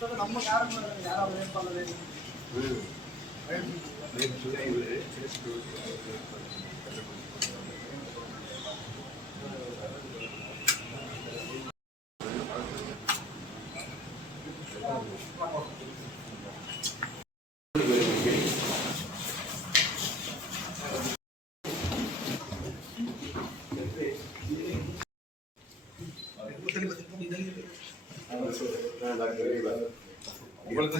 நம்ம யாராவது வேட்பாளர் உங்களுக்கு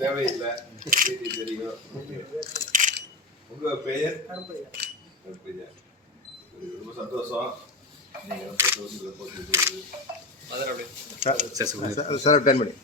தேவையில்லை தெரியும். உங்க பெயர் ரொம்ப சந்தோஷம். Sir 10 minutes.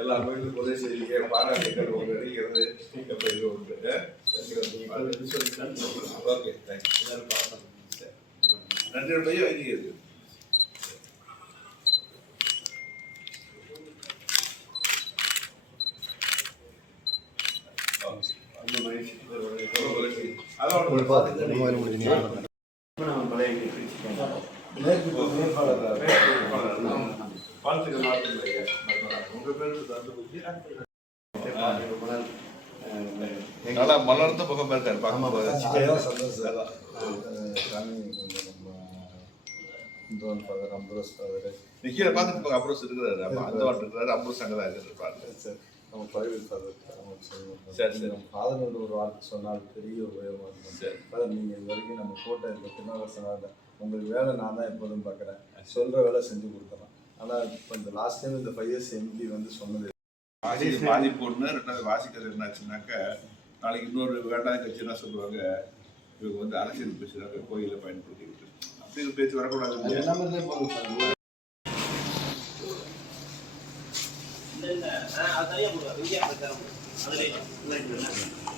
எல்லா கோயிலும் உதவி செய்ய பாராட்டுகள் இருக்கிறது. ஓகே, நன்றி பையன் வைக்கிறது. வாழ்த்துக்கள் நல்லா மலர்ந்த முகம் இருக்காரு பார்க்கும்போது. கீழே பார்த்துட்டு அப்ரோஸ் இருக்கிறாரு. அந்த வாட்டு இருக்கிறாரு, அப்ரோஸ் அங்கே தான் இருப்பாரு. நம்ம பழைய சரி சரி ஃபாதர் ஒரு வார்த்தை சொன்னால் பெரிய உபயோகமாக இருக்கும். சரி ஃபாதர், நீங்கள் இது வரைக்கும் நம்ம ஃபோட்டோ இருக்க திருநாள உங்களுக்கு வேலை நான் தான் எப்போதும் பார்க்குறேன், சொல்கிற வேலை செஞ்சு கொடுத்துறேன். ஆனால் இப்போ இந்த லாஸ்ட் டைம் இந்த 5 years எம்பி வந்து சொன்னது பாதிப்பு ஒன்று. ரெண்டாவது வாசிக்கிறது என்னாச்சுன்னாக்க, நாளைக்கு இன்னொரு வேண்டாத கட்சி என்ன சொல்லுவாங்க, இவங்க வந்து அரசியல் பேசுகிறாங்க, கோயிலை பயன்படுத்திக்கிட்டு அப்படி ஒரு பேச்சு வரக்கூடாது. இல்ல